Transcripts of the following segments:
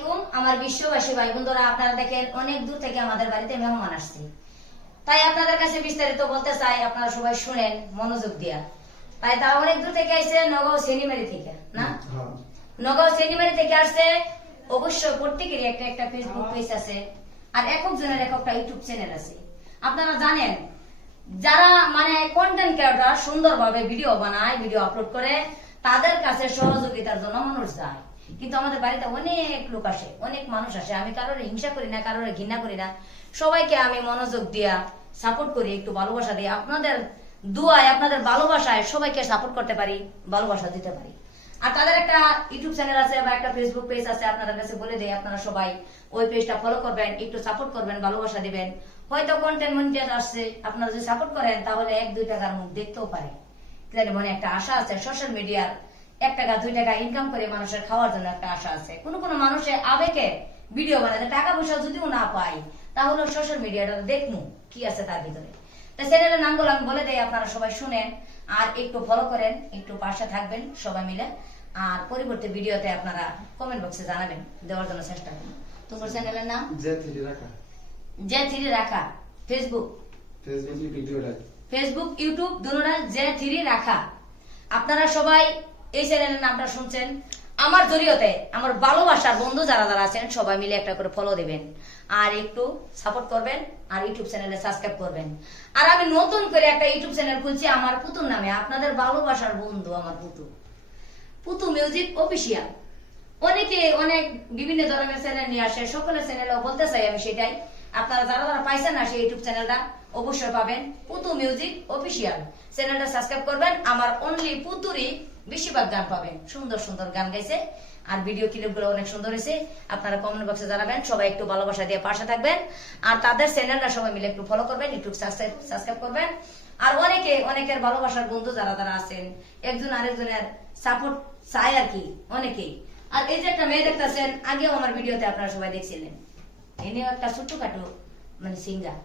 আলাইকুম আমার বিশ্ববাসী ভাই বন্ধুরা, আপনারা দেখেন অনেক দূর থেকে আমাদের বাড়িতে মেহমান আসছে, তাই আপনাদের কাছে বিস্তারিত বলতে চাই, আপনারা সবাই শুনেন মনোযোগ দিয়া। তাই তারা অনেক দূর থেকে আসছে, নগাঁও সেনিমারি থেকে না, নগাঁও সেনিমারি থেকে আসছে। অবশ্যই প্রত্যেকেরই একটা একটা ফেসবুক পেজ আছে, আর একক জনের এক একটা ইউটিউব চ্যানেল আছে। আপনারা জানেন যারা মানে কন্টেন্ট ক্রিয়েটর সুন্দরভাবে ভিডিও বানায়, ভিডিও আপলোড করে, তাদের কাছে সহযোগিতার জন্য মানুষ যায়। কিন্তু আমাদের বাড়িতে অনেক লোক আসে, অনেক মানুষ আসে। আমি কারোর হিংসা করি না, কারোর ঘৃণা করি না, সবাইকে আমি মনোযোগ দিয়া সাপোর্ট করি, একটু ভালোবাসা দিই। আপনাদের দুয়ায়, আপনাদের ভালোবাসায় সবাইকে সাপোর্ট করতে পারি, ভালোবাসা দিতে পারি। আর তাদের একটা ইউটিউব চ্যানেল আছে বা একটা ফেসবুক পেজ আছে, আপনাদের কাছে বলে দেয়, আপনারা সবাই ওই পেজটা ফলো করবেন, একটু সাপোর্ট করবেন, ভালোবাসা দিবেন। হয়তো কন্টেন্ট মনিটাইজ আসছে, আপনারা যদি সাপোর্ট করেন তাহলে 1-2 টাকার মুখ দেখতেও পারে। মনে একটা আশা আছে, সোশ্যাল মিডিয়ার 1 টাকা 2 টাকা ইনকাম করে মানুষের খাওয়ার জন্য একটা আশা আছে। কোন কোন মানুষের আবেগে ভিডিও বানাতে, টাকা পয়সা যদিও না পাই তাহলে সোশ্যাল মিডিয়াটা দেখবো কি আছে তার ভিতরে। তাই চ্যানেলের নামগুলো আমি বলে দেই, আপনারা সবাই শুনেন আর একটু ফলো করেন, একটু পাশে থাকবেন সবাই মিলে। আর পরবর্তী ভিডিওতে আপনারা কমেন্ট বক্সে জানাবেন, দেওয়ার জন্য চেষ্টা করুন। তোমার চ্যানেলের নাম জে3 রাখা, ফেসবুক ইউটিউব দুটোটা জে3 রাখা। আপনারা সবাই এই চ্যানেলের নামটা শুনছেন, আমার জরিয়তে আমার ভালোবাসার বন্ধু যারা যারা আছেন সবাই মিলে একটা করে ফলো দিবেন আর একটু সাপোর্ট করবেন, আর ইউটিউব চ্যানেলে সাবস্ক্রাইব করবেন। আর আমি নতুন করে একটা ইউটিউব চ্যানেল খুলছি আমার পুতুর নামে, আপনাদের ভালোবাসার বন্ধু আমার পুতু মিউজিক অফিসিয়াল। অনেকে অনেক বিভিন্ন ধরনের চ্যানেল নিয়ে আসে, সকলের চ্যানেলেও বলতে চাই আমি সেটাই। আপনারা যারা যারা পাইছেন না সেই ইউটিউব চ্যানেলটা অবশ্যই পাবেন, পুতু মিউজিক অফিসিয়াল। চ্যানেলটা সাবস্ক্রাইব করবেন। আমার অনলি পুতুরই বেশিরভাগ গান পাবেন, সুন্দর সুন্দর গান গাইছে, আর ভিডিও ক্লিপ গুলো অনেক সুন্দর হয়েছে। আপনারা কমেন্ট বক্সে জানাবেন, সবাই একটু ভালোবাসা দিয়ে পাশে থাকবেন। আর তাদের চ্যানেলটা সবাই মিলে একটু ফলো করবেন, ইউটিউব সাবস্ক্রাইব করবেন। আর অনেকের ভালোবাসার বন্ধু যারা যারা আছেন, একজন আরেকজনের সাপোর্ট চাই আর কি অনেকেই। আর এই যে একটা মেয়ে দেখতেছেন, আগেও আমার ভিডিওতে আপনারা সবাই দেখছিলেন, এনেও একটা ছোট্টখাটো মানে সিঙ্গার,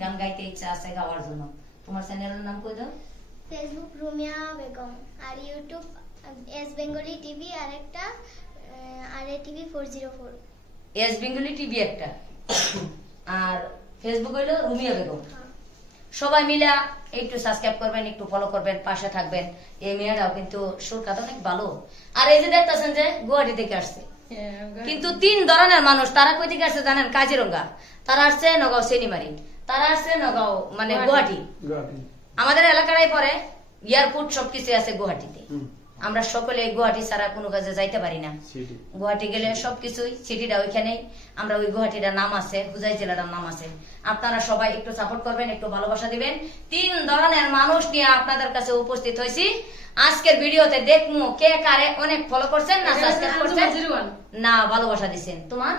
গান গাইতে ইচ্ছা আছে গাওয়ার জন্য। তোমার চ্যানেলের নাম কই দাও? ফেসবুক রুমিয়া বেগম, আর ইউটিউব এস বেঙ্গলি টিভি, আর একটা আর টিভি 404। এস বেঙ্গলি টিভি একটা, আর ফেসবুক হইলো রুমিয়া বেগম। সবাই মিলে একটু সাবস্ক্রাইব করবেন, একটু ফলো করবেন, পাশে থাকবেন। এই মেয়েরাও কিন্তু সুরকার অনেক ভালো। আর এই যে দেখতেছেন যে গুয়াহাটি থেকে আসছে, কিন্তু 3 ধরনের মানুষ। তারা কই থেকে আসছে জানেন? কাজিরঙ্গা, তারা আসছে নগাঁও সেনিমারি, তারা আসছে নগাঁও মানে গুয়াহাটি। আমাদের এলাকায় পরে এয়ারপোর্ট সবকিছু আছে গুয়াহাটিতে। আমরা সকলে গুয়াহাটি ছাড়া কোনো কাজে যাইতে পারি না। গুয়াহাটি গেলে সবকিছুই, সিটিটা ওইখানেই। আমরা ওই গুয়াহাটিটার নাম আছে, হুজাই জেলাটার নাম আছে। আপনারা সবাই একটু সাপোর্ট করবেন, একটু ভালোবাসা দিবেন। 3 ধরনের মানুষ নিয়ে আপনাদের কাছে উপস্থিত হয়েছি আজকের ভিডিওতে। দেখমু কে কারে অনেক ফলো করছেন না সাবস্ক্রাইব করছেন না ভালোবাসা দিবেন। তোমার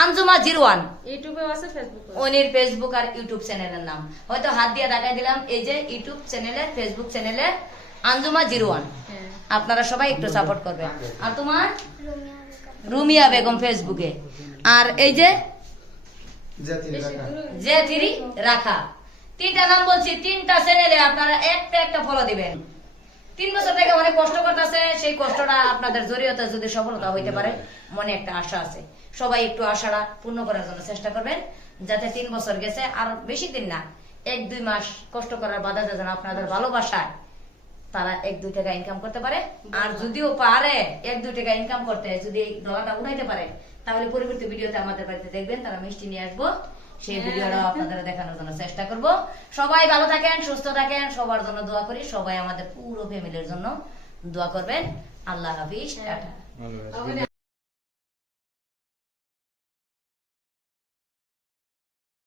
আঞ্জুমা 01 ইউটিউবে আছে, ফেসবুকে ওনির ফেসবুক আর ইউটিউব চ্যানেলের নাম হয়তো হাত দিয়ে দেখাই দিলাম। এই যে ইউটিউব চ্যানেলের, ফেসবুক চ্যানেলের আঞ্জুমা 01। আপনারা সবাই একটু সাপোর্ট করবেন। আর তোমার রুমিয়া বেগম ফেসবুকে, আর এই যে জে3 রাখা। 3টা নাম বলছি, 3টা চ্যানেলে আপনারা একটা একটা ফলো দিবেন। 3 বছর থেকে অনেক কষ্ট করতেছে, সেই কষ্টটা আপনাদের জরিয়তে যদি সফলতা হইতে পারে, মনে একটা আশা আছে। সবাই একটু আশাটা পূর্ণ করার জন্য চেষ্টা করবেন, যাতে 3 বছর গেছে আর বেশি দিন না, 1-2 মাস কষ্ট করার বাধা যেন আপনাদের ভালোবাসায় তারা 1-2 টাকা ইনকাম করতে পারে। আর যদিও পারে 1-2 টাকা ইনকাম করতে, যদি ডলারটা উঠাইতে পারে, তাহলে পরবর্তী ভিডিওতে আমাদের বাড়িতে দেখবেন তারা মিষ্টি নিয়ে আসবো, সেই ভিডিওটা আপনাদের দেখানোর জন্য চেষ্টা করব। সবাই ভালো থাকেন, সুস্থ থাকেন, সবার জন্য দোয়া করি। সবাই আমাদের পুরো ফ্যামিলির জন্য দোয়া করবেন। আল্লাহ হাফিজ, টাটা।